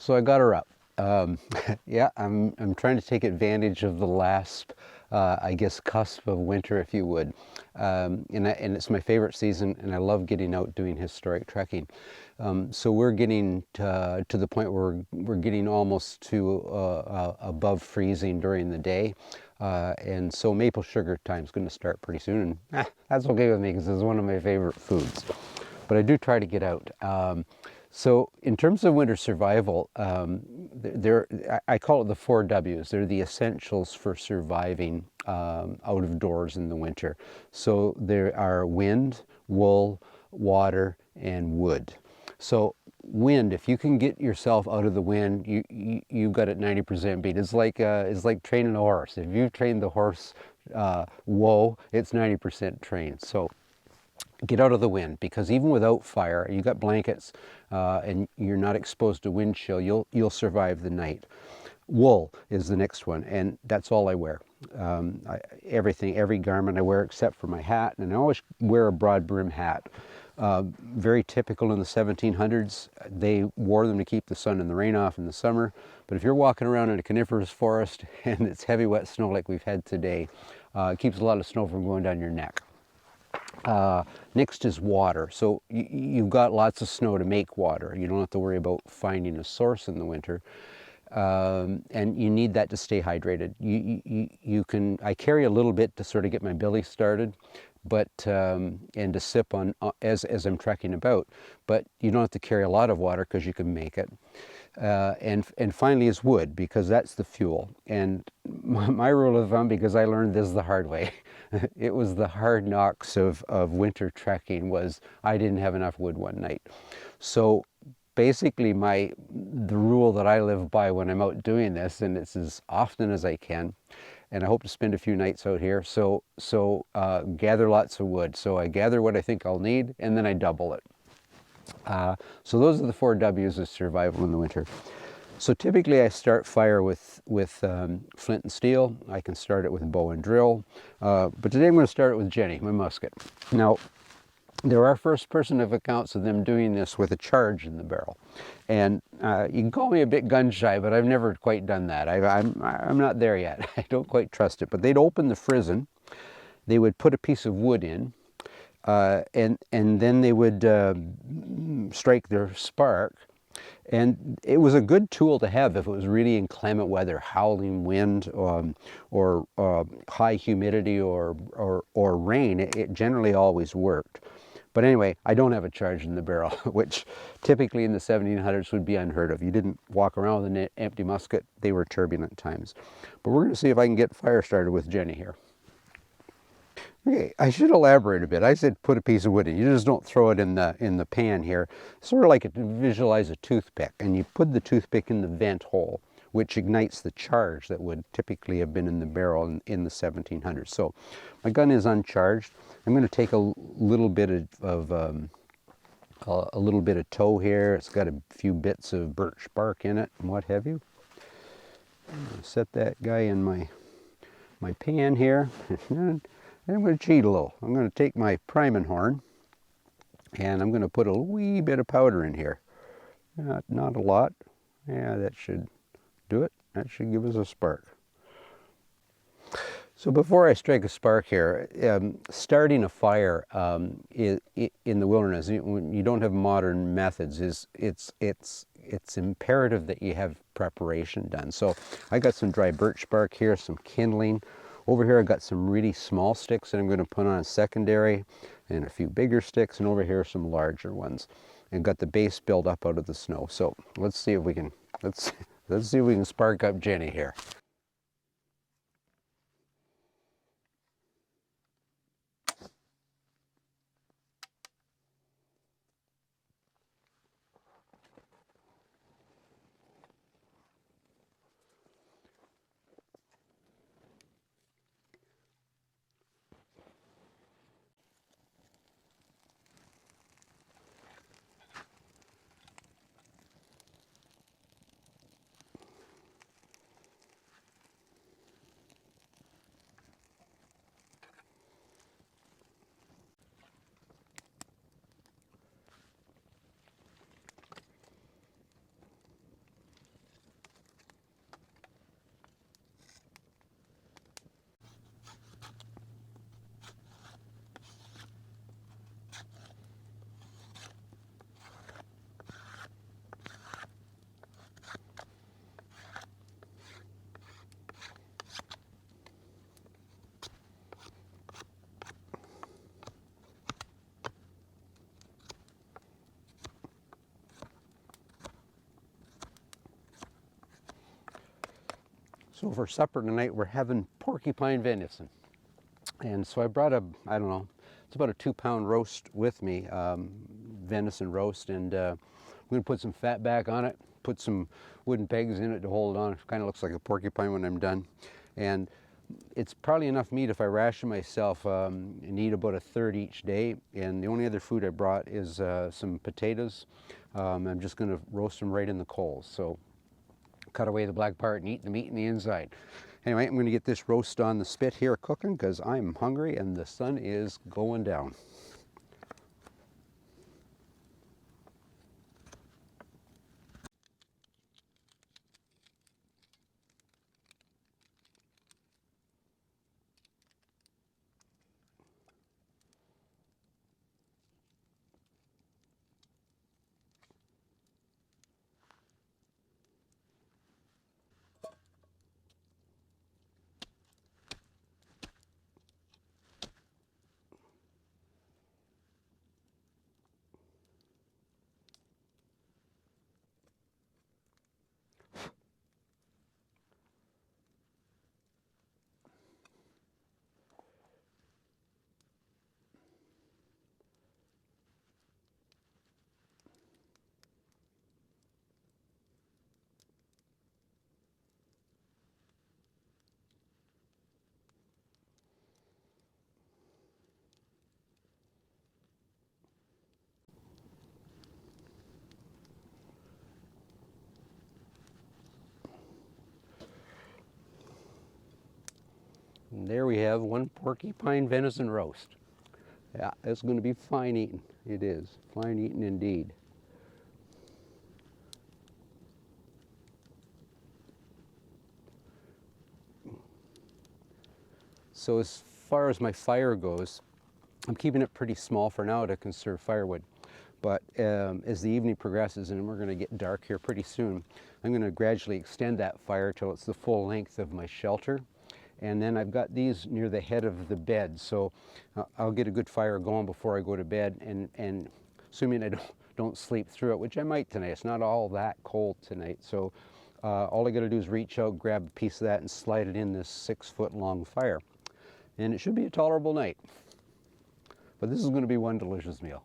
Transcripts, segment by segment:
So I got her up. Yeah, I'm trying to take advantage of the last, I guess, cusp of winter, if you would. And it's my favorite season, and I love getting out doing historic trekking. So we're getting to the point where we're getting almost to above freezing during the day. And so maple sugar time is going to start pretty soon, and that's okay with me because it's one of my favorite foods. But I do try to get out. So in terms of winter survival, I call it the 4 Ws. They're the essentials for surviving out of doors in the winter. So there are wind, wool, water, and wood. So wind, if you can get yourself out of the wind, you got it 90% beat. It's like training a horse. If you've trained the horse, whoa, it's 90% trained. So get out of the wind, because even without fire, you got blankets and you're not exposed to wind chill, you'll survive the night. Wool is the next one, and that's all I wear. Every garment I wear except for my hat, and I always wear a broad brim hat. Very typical in the 1700s. They wore them to keep the sun and the rain off in the summer, but if you're walking around in a coniferous forest and it's heavy wet snow like we've had today, it keeps a lot of snow from going down your neck. Next is water. So you've got lots of snow to make water. You don't have to worry about finding a source in the winter. And you need that to stay hydrated. You can, I carry a little bit to sort of get my belly started, but and to sip on as I'm trekking about, but you don't have to carry a lot of water because you can make it. And finally is wood, because that's the fuel. And my rule of thumb, because I learned this the hard way, it was the hard knocks of winter trekking, was I didn't have enough wood one night. So basically the rule that I live by when I'm out doing this, and it's as often as I can, and I hope to spend a few nights out here, so gather lots of wood. So I gather what I think I'll need, and then I double it. So those are the 4 Ws of survival in the winter. So typically I start fire with flint and steel. I can start it with bow and drill, but today I'm going to start it with Jenny, my musket. Now, there are first-person accounts of them doing this with a charge in the barrel, and you can call me a bit gun-shy, but I've never quite done that. I'm not there yet. I don't quite trust it. But they'd open the frizzen, they would put a piece of wood in, and then they would strike their spark. And it was a good tool to have if it was really inclement weather, howling wind, or high humidity, or rain. It generally always worked. But anyway, I don't have a charge in the barrel, which typically in the 1700s would be unheard of. You didn't walk around with an empty musket. They were turbulent times. But we're going to see if I can get fire started with Jenny here. Okay, I should elaborate a bit. I said put a piece of wood in. You just don't throw it in the pan here. Sort of like visualize a toothpick, and you put the toothpick in the vent hole, which ignites the charge that would typically have been in the barrel in the 1700s. So my gun is uncharged. I'm going to take a little bit of tow here. It's got a few bits of birch bark in it and what have you. I'm going to set that guy in my pan here. And I'm going to cheat a little. I'm going to take my priming horn, and I'm going to put a wee bit of powder in here. Not a lot. Yeah, that should do it. That should give us a spark. So before I strike a spark here, starting a fire in the wilderness, when you don't have modern methods, it's imperative that you have preparation done. So I got some dry birch bark here, some kindling. Over here I got some really small sticks that I'm going to put on a secondary, and a few bigger sticks, and over here some larger ones, and got the base built up out of the snow. So let's see if we can spark up Jenny here. So for supper tonight, we're having porcupine venison. And so I brought I don't know, it's about a 2-pound roast with me, venison roast, and I'm going to put some fat back on it, put some wooden pegs in it to hold it on. It kind of looks like a porcupine when I'm done. And it's probably enough meat if I ration myself and eat about a third each day. And the only other food I brought is some potatoes. I'm just going to roast them right in the coals. So cut away the black part and eat the meat in the inside. Anyway, I'm going to get this roast on the spit here cooking because I'm hungry and the sun is going down. And there we have one porcupine venison roast. Yeah, it's going to be fine eating. It is fine eating indeed. So as far as my fire goes, I'm keeping it pretty small for now to conserve firewood. But as the evening progresses, and we're going to get dark here pretty soon, I'm going to gradually extend that fire till it's the full length of my shelter. And then I've got these near the head of the bed, so I'll get a good fire going before I go to bed, and assuming I don't sleep through it, which I might tonight. It's not all that cold tonight, so all I got to do is reach out, grab a piece of that, and slide it in this 6-foot long fire. And it should be a tolerable night. But this is going to be one delicious meal.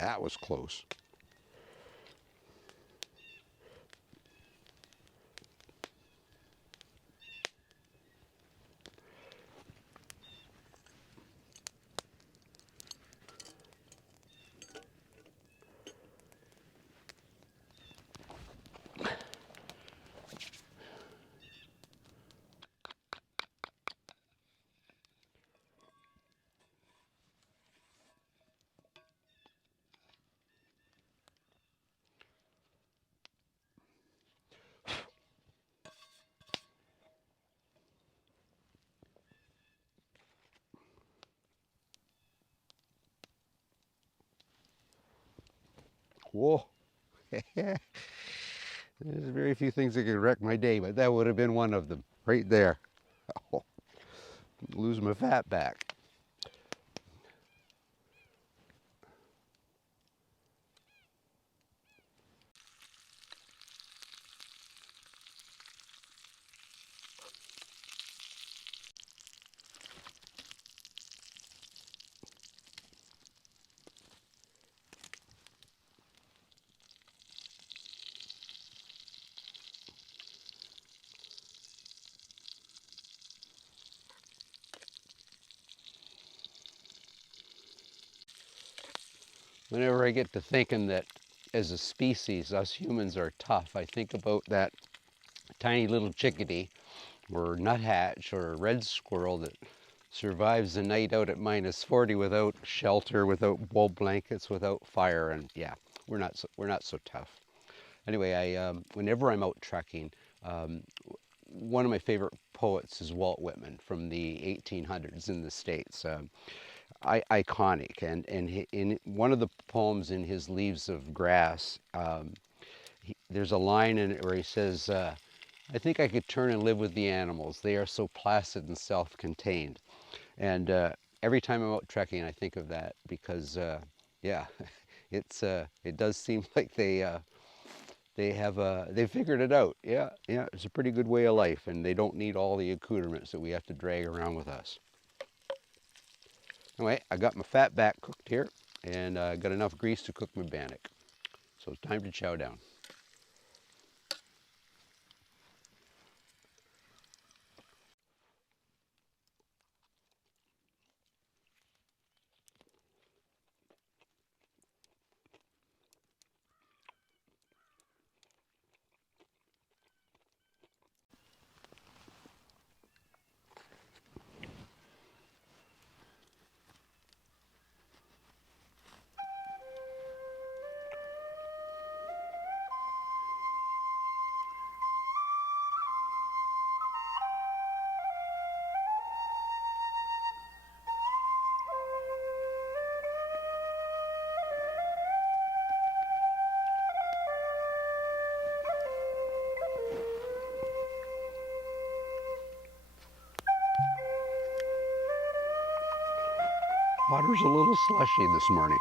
That was close. Whoa. There's very few things that could wreck my day, but that would have been one of them right there. Oh, lose my fat back. Whenever I get to thinking that as a species, us humans are tough, I think about that tiny little chickadee or nuthatch or a red squirrel that survives the night out at -40 without shelter, without wool blankets, without fire, and yeah, we're not so tough. Anyway, whenever I'm out trekking, um, one of my favorite poets is Walt Whitman from the 1800s in the States. Iconic, and in one of the poems in his Leaves of Grass, there's a line in it where he says, I think I could turn and live with the animals. They are so placid and self-contained. And every time I'm out trekking, I think of that because, yeah, it does seem like they figured it out. Yeah, yeah, it's a pretty good way of life, and they don't need all the accoutrements that we have to drag around with us. Anyway, I got my fat back cooked here, and got enough grease to cook my bannock. So it's time to chow down. Water's a little slushy this morning.